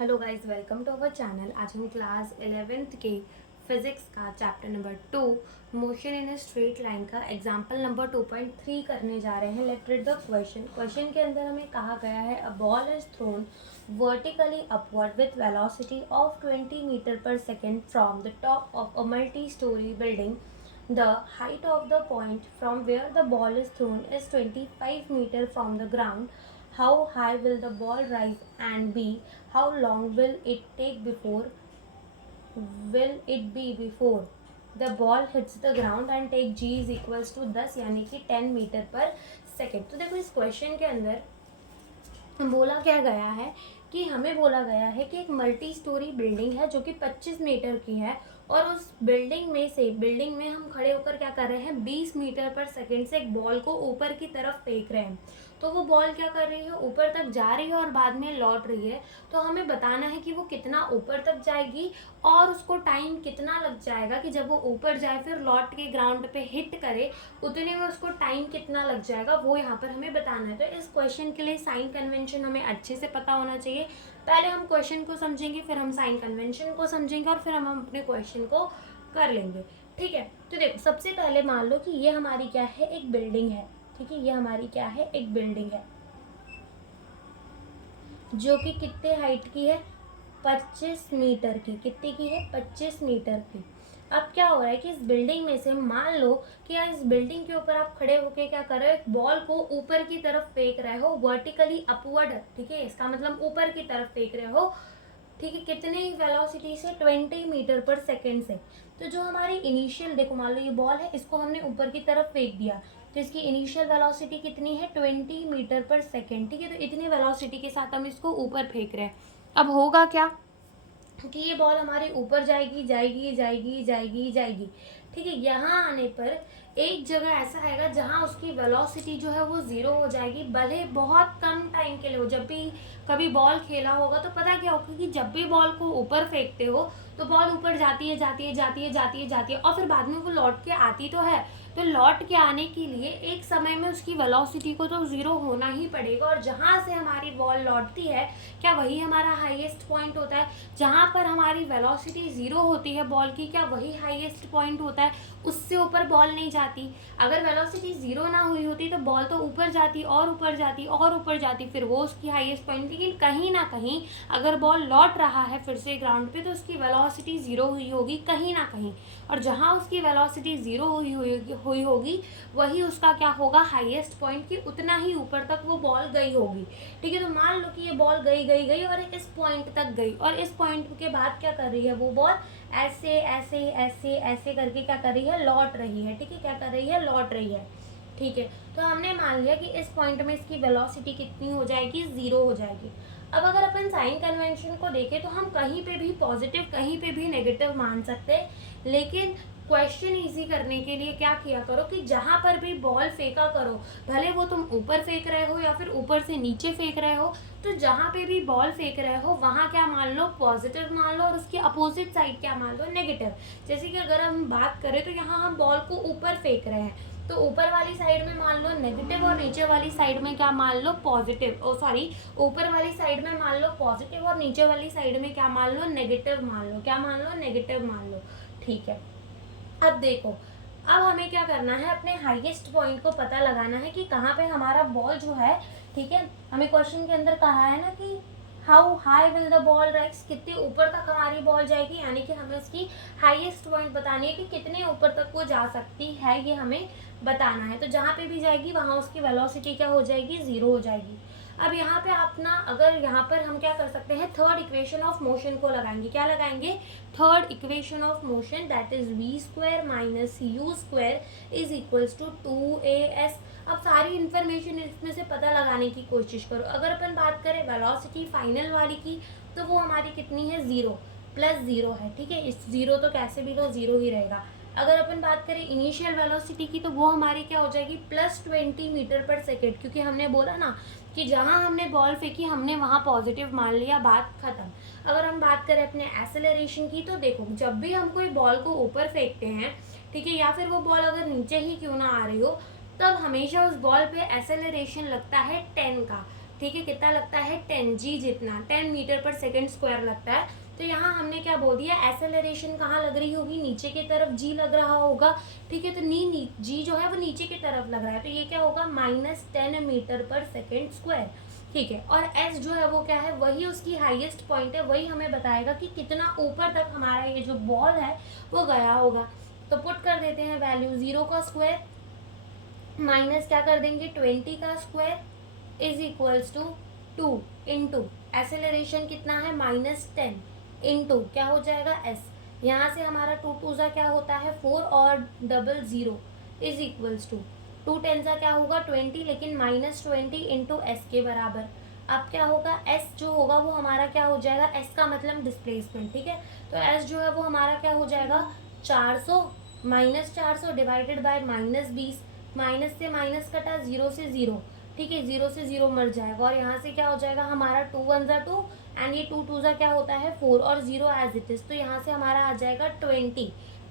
Hello guys, welcome to our channel. आज हम class 11th के फिजिक्स का chapter number 2 motion in a straight line का example number 2.3 करने जा रहे हैं। लेट्स रीड द क्वेश्चन के अंदर हमें कहा गया है a ball is thrown vertically upward with velocity of 20 metre per second from the top of a multi storey building. The height of the point from where the ball is thrown is 25 meters from the ground. How high will the ball rise and be? How long will it be before the ball hits the ground and take g is equals to 10 यानी कि 10 metre per second. तो देखो इस question के अंदर बोला क्या गया है कि हमें बोला गया है कि एक मल्टी स्टोरी बिल्डिंग है जो कि 25 मीटर की है और उस बिल्डिंग में हम खड़े होकर क्या कर रहे हैं 20 मीटर पर सेकेंड से एक बॉल को ऊपर की तरफ फेंक रहे हैं. तो वो बॉल क्या कर रही है, ऊपर तक जा रही है और बाद में लौट रही है. तो हमें बताना है कि वो कितना ऊपर तक जाएगी और उसको टाइम कितना लग जाएगा कि जब वो ऊपर जाए फिर लौट के ग्राउंड पे हिट करे उतने में उसको टाइम कितना लग जाएगा, वो यहाँ पर हमें बताना है. तो इस क्वेश्चन के लिए साइन कन्वेंशन हमें अच्छे से पता होना चाहिए. पहले हम क्वेश्चन को समझेंगे, फिर हम साइन कन्वेंशन को समझेंगे और फिर हम अपने क्वेश्चन को कर लेंगे. ठीक है, तो देखो सबसे पहले मान लो कि ये हमारी क्या है, एक बिल्डिंग है. ठीक है, ये हमारी क्या है, एक बिल्डिंग है जो कि कितने हाइट की है, 25 मीटर की. कितने की है, 25 मीटर की. अब क्या हो रहा है कि इस बिल्डिंग में से मान लो कि यार इस बिल्डिंग के ऊपर आप खड़े होके क्या कर रहे हो, एक बॉल को ऊपर की तरफ फेंक रहे हो वर्टिकली अपवर्ड. ठीक है, इसका मतलब ऊपर की तरफ फेंक रहे हो. ठीक है, कितने वेलोसिटी से, 20 मीटर पर सेकेंड से. तो जो हमारी इनिशियल, देखो मान लो ये बॉल है, इसको हमने ऊपर की तरफ फेंक दिया तो इसकी इनिशियल वेलोसिटी कितनी है, 20 मीटर पर सेकेंड. ठीक है, तो इतनी वेलोसिटी के साथ हम इसको ऊपर फेंक रहे हैं. अब होगा क्या कि ये बॉल हमारे ऊपर जाएगी जाएगी जाएगी जाएगी जाएगी. ठीक है, यहाँ आने पर एक जगह ऐसा आएगा जहाँ उसकी वेलोसिटी जो है वो जीरो हो जाएगी. भले बहुत कम टाइम के लिए हो, जब भी कभी बॉल खेला होगा तो पता क्या होगा कि जब भी बॉल को ऊपर फेंकते हो तो बॉल ऊपर जाती है जाती है जाती है जाती है जाती है और फिर बाद में वो लौट के आती तो है. तो लौट के आने के लिए एक समय में उसकी वेलोसिटी को तो ज़ीरो होना ही पड़ेगा. और जहाँ से हमारी बॉल लौटती है क्या वही हमारा हाईएस्ट पॉइंट होता है. जहाँ पर हमारी वेलोसिटी ज़ीरो होती है बॉल की, क्या वही हाईएस्ट पॉइंट होता है, उससे ऊपर बॉल नहीं जाती. अगर वेलोसिटी ज़ीरो ना हुई होती तो बॉल तो ऊपर जाती और ऊपर जाती और ऊपर जाती, फिर वो उसकी हाईएस्ट पॉइंट. लेकिन कहीं ना कहीं अगर बॉल लौट रहा है फिर से ग्राउंड पे तो उसकी वेलोसिटी ज़ीरो हुई होगी कहीं ना कहीं. और जहाँ उसकी वेलोसिटी ज़ीरो हुई होगी वही उसका क्या होगा, हाईएस्ट पॉइंट की उतना ही ऊपर तक वो बॉल गई होगी. ठीक है, तो मान लो कि ये बॉल गई गई गई और इस पॉइंट तक गई और इस पॉइंट के बाद क्या कर रही है वो बॉल, ऐसे ऐसे ऐसे ऐसे करके क्या कर रही है, लौट रही है. ठीक है, क्या कर रही है, लौट रही है. ठीक है, तो हमने मान लिया कि इस पॉइंट में इसकी वेलोसिटी कितनी हो जाएगी, ज़ीरो हो जाएगी. अब अगर अपन साइन कन्वेंशन को देखें तो हम कहीं पे भी पॉजिटिव कहीं पे भी नेगेटिव मान सकते हैं. लेकिन क्वेश्चन इजी करने के लिए क्या किया करो कि जहाँ पर भी बॉल फेंका करो, भले वो तुम ऊपर फेंक रहे हो या फिर ऊपर से नीचे फेंक रहे हो, तो जहाँ पे भी बॉल फेंक रहे हो वहाँ क्या मान लो, पॉजिटिव मान लो और उसकी अपोजिट साइड क्या मान लो, नेगेटिव. जैसे कि अगर हम बात करें तो यहाँ हम बॉल को ऊपर फेंक रहे हैं तो ऊपर वाली साइड में मान लो नेगेटिव और नीचे वाली साइड में क्या मान लो, पॉजिटिव. ऊपर वाली साइड में मान लो पॉजिटिव और नीचे वाली साइड में क्या मान लो, नेगेटिव मान लो. क्या मान लो, नेगेटिव मान लो. ठीक है, अब देखो अब हमें क्या करना है, अपने हाईएस्ट पॉइंट को पता लगाना है कि कहाँ पे हमारा बॉल जो है. ठीक है, हमें क्वेश्चन के अंदर कहा है ना कि how high will the ball rise, कितने ऊपर तक हमारी बॉल जाएगी, यानी कि हमें उसकी हाईएस्ट पॉइंट बतानी है कि कितने ऊपर तक वो जा सकती है, ये हमें बताना है. तो जहाँ पे भी जाएगी वहाँ उसकी वेलोसिटी क्या हो जाएगी, ज़ीरो हो जाएगी. अब यहाँ पे अपना, अगर यहाँ पर हम क्या कर सकते हैं, थर्ड इक्वेशन ऑफ मोशन को लगाएंगे. क्या लगाएंगे, third equation of motion, that is v square minus u square is equals to 2as. अब सारी इन्फॉर्मेशन इसमें से पता लगाने की कोशिश करो. अगर अपन बात करें वेलोसिटी फाइनल वाली की तो वो हमारी कितनी है, ज़ीरो प्लस ज़ीरो है. ठीक है, इस ज़ीरो तो कैसे भी लो ज़ीरो ही रहेगा. अगर अपन बात करें इनिशियल वेलोसिटी की तो वो हमारी क्या हो जाएगी, प्लस 20 मीटर पर सेकेंड, क्योंकि हमने बोला ना कि जहाँ हमने बॉल फेंकी हमने वहाँ पॉजिटिव मान लिया, बात खत्म. अगर हम बात करें अपने एक्सेलरेशन की तो देखो जब भी हम कोई बॉल को ऊपर फेंकते हैं, ठीक है, या फिर वो बॉल अगर नीचे ही क्यों ना आ रही हो, तब हमेशा उस बॉल पे एक्सेलरेशन लगता है 10 का. ठीक है, कितना लगता है 10 जी जितना, 10 मीटर पर सेकेंड स्क्वायर लगता है। तो यहाँ हमने क्या बोल दिया, एसेलरेशन कहाँ लग रही होगी, नीचे की तरफ जी लग रहा होगा। ठीक है, तो जी जो है वो नीचे की तरफ लग रहा है, तो ये क्या होगा -10 मीटर पर सेकेंड स्क्वायर। ठीक है, और एस जो है वो क्या है, वही उसकी हाईएस्ट पॉइंट है, वही हमें बताएगा कि कितना ऊपर तक हमारा ये जो बॉल है वो गया होगा। तो पुट कर देते हैं वैल्यू, 0 का स्क्वायर माइनस क्या कर देंगे 20 का square is equals to 2 into acceleration कितना है -10 इंटू क्या हो जाएगा s। यहाँ से हमारा 2 2 ज़ा क्या होता है 4 और डबल 0 इज इक्वल्स टू 2 10 ज़ा क्या होगा 20, लेकिन -20 इंटू एस के बराबर। अब क्या होगा s जो होगा वो हमारा क्या हो जाएगा, s का मतलब डिस्प्लेसमेंट। ठीक है, तो s जो है वो हमारा क्या हो जाएगा 400 -400 डिवाइडेड बाय -20, माइनस से माइनस कटा 0 से 0। ठीक है, 0 से 0 मर जाएगा और यहाँ से क्या हो जाएगा हमारा 2 1 ज़ा 2 एंड ये 2 2 ज़ा क्या होता है 4 और 0 एज इट इज़। तो यहाँ से हमारा आ जाएगा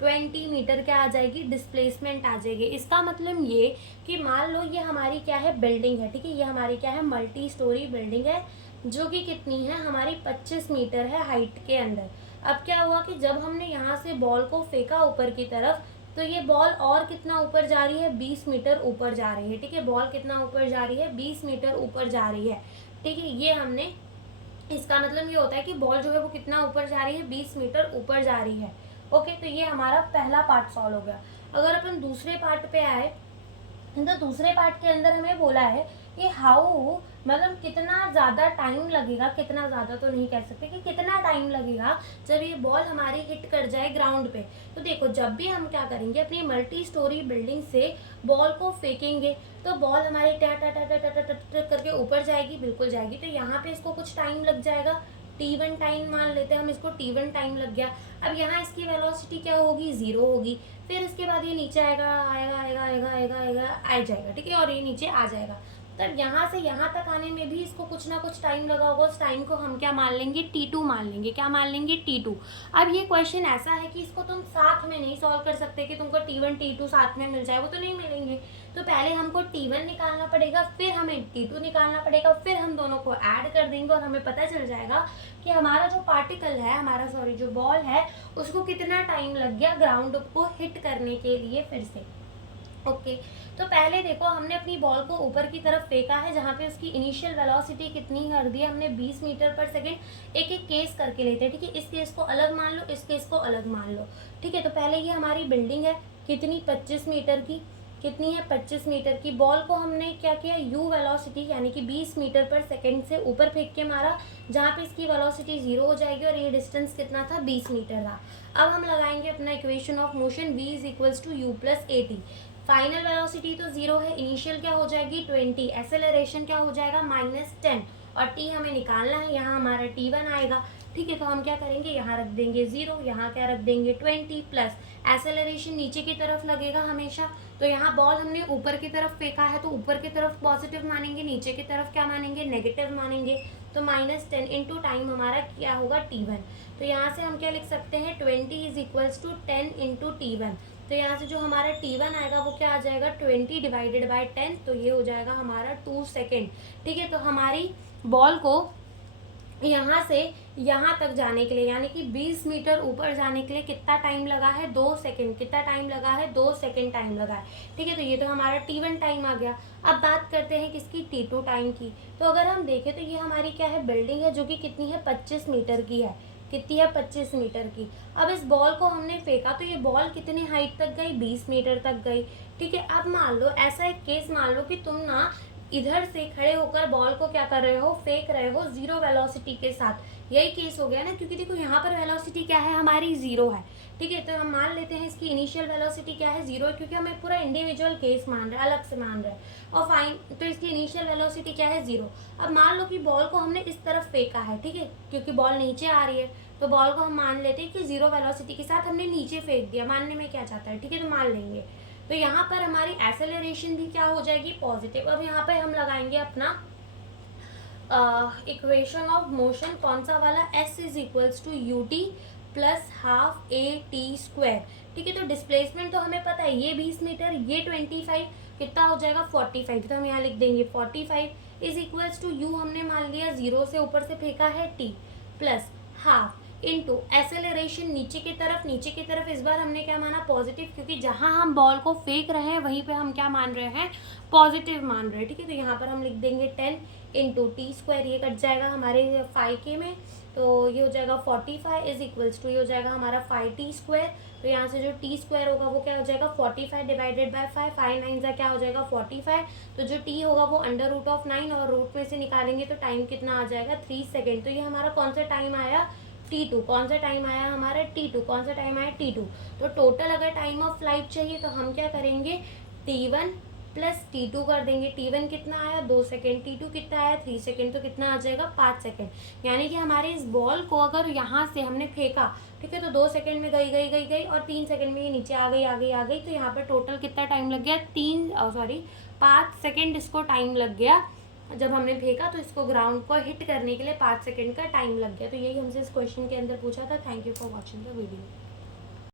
20 मीटर क्या आ जाएगी, डिस्प्लेसमेंट आ जाएगी। इसका मतलब ये कि मान लो ये हमारी क्या है बिल्डिंग है। ठीक है, ये हमारी क्या है मल्टी स्टोरी बिल्डिंग है, जो कि कितनी है हमारी 25 मीटर है हाइट के अंदर। अब क्या हुआ कि जब हमने यहाँ से बॉल को फेंका ऊपर की तरफ, तो ये बॉल और कितना ऊपर जा रही है 20 मीटर ऊपर जा रही है। ठीक है, बॉल कितना ऊपर जा रही है 20 मीटर ऊपर जा रही है। ठीक है, ये हमने, इसका मतलब ये होता है कि बॉल जो है वो कितना ऊपर जा रही है 20 मीटर ऊपर जा रही है। ओके, तो ये हमारा पहला पार्ट सॉल्व हो गया। अगर अपन दूसरे पार्ट पे आए, तो दूसरे पार्ट के अंदर हमें बोला है कि हाउ, मतलब कितना ज़्यादा टाइम लगेगा, कितना ज़्यादा तो नहीं कह सकते कि कितना टाइम लगेगा जब ये बॉल हमारी हिट कर जाए ग्राउंड पे। तो देखो, जब भी हम क्या करेंगे अपनी मल्टी स्टोरी बिल्डिंग से बॉल को फेंकेंगे, तो बॉल हमारी टा टा टा टा टा टा टा करके ऊपर जाएगी, बिल्कुल जाएगी। तो यहाँ पे इसको कुछ टाइम लग जाएगा, t1 टाइम मान लेते हैं हम इसको, t1 टाइम लग गया। अब यहाँ इसकी वेलोसिटी क्या होगी 0 होगी, फिर इसके बाद ये नीचे आएगा आएगा आएगा आएगा आएगा आएगा आ जाएगा। ठीक है, और ये नीचे आ जाएगा। तब यहाँ से यहाँ तक आने में भी इसको कुछ ना कुछ टाइम लगा होगा, उस टाइम को हम क्या मान लेंगे t2 मान लेंगे। क्या मान लेंगे t2। अब ये क्वेश्चन ऐसा है कि इसको तुम साथ में नहीं सॉल्व कर सकते कि तुमको t1 t2 साथ में मिल जाए, वो तो नहीं मिलेंगे। तो पहले हमको t1 निकालना पड़ेगा, फिर हमें t2 निकालना पड़ेगा, फिर हम दोनों को ऐड कर देंगे और हमें पता चल जाएगा कि हमारा जो पार्टिकल है, हमारा सॉरी जो बॉल है, उसको कितना टाइम लग गया ग्राउंड को हिट करने के लिए फिर से। ओके, तो पहले देखो हमने अपनी बॉल को ऊपर की तरफ फेंका है, जहाँ पे उसकी इनिशियल वेलोसिटी कितनी कर दी है हमने 20 मीटर पर सेकेंड। एक एक केस करके लेते हैं। ठीक है, इस केस को अलग मान लो, इस केस को अलग मान लो। ठीक है, तो पहले ये हमारी बिल्डिंग है कितनी 25 मीटर की, कितनी है 25 मीटर की। बॉल को हमने क्या किया, यू वेलोसिटी यानी कि 20 मीटर पर सेकेंड से ऊपर फेंक के मारा, जहाँ पे इसकी वेलोसिटी 0 हो जाएगी और ये डिस्टेंस कितना था 20 मीटर था। अब हम लगाएंगे अपना equation of motion v is equals to u plus a t. Final velocity तो 0 है, इनिशियल क्या हो जाएगी 20, एसेलरेशन क्या हो जाएगा -10 और t हमें निकालना है, यहाँ हमारा t1 आएगा। ठीक है, तो हम क्या करेंगे, यहाँ रख देंगे 0, यहाँ क्या रख देंगे 20 प्लस एसेलरेशन नीचे की तरफ लगेगा हमेशा। तो यहाँ बॉल हमने ऊपर की तरफ फेंका है, तो ऊपर की तरफ पॉजिटिव मानेंगे, नीचे की तरफ क्या मानेंगे नेगेटिव मानेंगे। तो -10 इंटू टाइम हमारा क्या होगा t1। तो यहाँ से हम क्या लिख सकते हैं 20 is equals to 10 into t1। तो यहाँ से जो हमारा t1 आएगा वो क्या आ जाएगा 20 डिवाइडेड बाय 10, तो ये हो जाएगा हमारा 2 सेकेंड। ठीक है, तो हमारी बॉल को यहाँ से यहाँ तक जाने के लिए यानी कि 20 मीटर ऊपर जाने के लिए कितना टाइम लगा है 2 सेकेंड। कितना टाइम लगा है 2 सेकेंड टाइम लगा है। ठीक है, तो ये तो हमारा t1 टाइम आ गया। अब बात करते हैं किसकी, t2 टाइम की। तो अगर हम देखें तो ये हमारी क्या है बिल्डिंग है, जो कि कितनी है 25 मीटर की है। कितनी है 25 मीटर की। अब इस बॉल को हमने फेंका, तो ये बॉल कितनी हाइट तक गई 20 मीटर तक गई। ठीक है, अब मान लो ऐसा एक केस मान लो कि तुम ना इधर से खड़े होकर बॉल को क्या कर रहे हो, फेंक रहे हो 0 वेलोसिटी के साथ। यही केस हो गया ना, क्योंकि देखो यहाँ पर वेलोसिटी क्या है हमारी 0 है। ठीक है, तो हम मान लेते हैं इसकी इनिशियल वेलोसिटी क्या है 0 है, क्योंकि हमें पूरा इंडिविजुअल केस मान रहा है, अलग से मान रहा है। और फाइन, तो इसकी इनिशियल वेलोसिटी क्या है 0। अब मान लो कि बॉल को हमने इस तरफ फेंका है। ठीक है, क्योंकि बॉल नीचे आ रही है, तो बॉल को हम मान लेते हैं कि 0 वेलोसिटी के साथ हमने नीचे फेंक दिया। मानने में क्या चाहता है, ठीक है, तो मान लेंगे। तो यहाँ पर हमारी एसेलरेशन भी क्या हो जाएगी पॉजिटिव। अब यहाँ पर हम लगाएंगे अपना इक्वेशन ऑफ मोशन, कौन सा वाला, s is equals to u t plus half a t square. ठीक है, तो डिस्प्लेसमेंट तो हमें पता है, ये 20 मीटर, ये 25, कितना हो जाएगा 45। तो हम यहाँ लिख देंगे 45 इज इक्वल्स टू यू हमने मान लिया 0 से ऊपर से फेंका है T plus half into acceleration नीचे की तरफ इस बार हमने क्या माना पॉजिटिव, क्योंकि जहां हम बॉल को फेंक रहे हैं वहीं पे हम क्या मान रहे हैं पॉजिटिव मान रहे हैं, ठीक है। तो यहाँ पर हम लिख देंगे 10 इंटू टी स्क्वायर, ये कट जाएगा हमारे 5k में, तो ये हो जाएगा 45 इज इक्वल्स टू ये हो जाएगा हमारा 5t स्क्वायर। तो यहाँ से जो टी स्क्वायर होगा वो क्या हो जाएगा 45 डिवाइडेड बाय 5, 5 9 का क्या हो जाएगा 45। तो जो टी होगा वो अंडर रूट ऑफ 9 और रूट में से निकालेंगे तो टाइम कितना आ जाएगा 3 सेकेंड। तो ये हमारा कौन सा टाइम आया T2, कौन सा टाइम आया हमारा T2, कौन सा टाइम आया T2। तो टोटल अगर टाइम ऑफ फ्लाइट चाहिए तो हम क्या करेंगे T1 प्लस T2 कर देंगे। T1 कितना आया 2 सेकेंड, T2 कितना आया 3 सेकेंड, तो कितना आ जाएगा 5 सेकेंड। यानी कि हमारे इस बॉल को अगर यहाँ से हमने फेंका, ठीक है, तो 2 सेकेंड में गई और 3 सेकेंड में ये नीचे आ गई। तो यहाँ पर टोटल कितना टाइम लग गया 5 सेकेंड इसको टाइम लग गया। जब हमने फेंका तो इसको ग्राउंड को हिट करने के लिए 5 सेकेंड का टाइम लग गया। तो यही हमसे इस क्वेश्चन के अंदर पूछा था। Thank you for watching the video.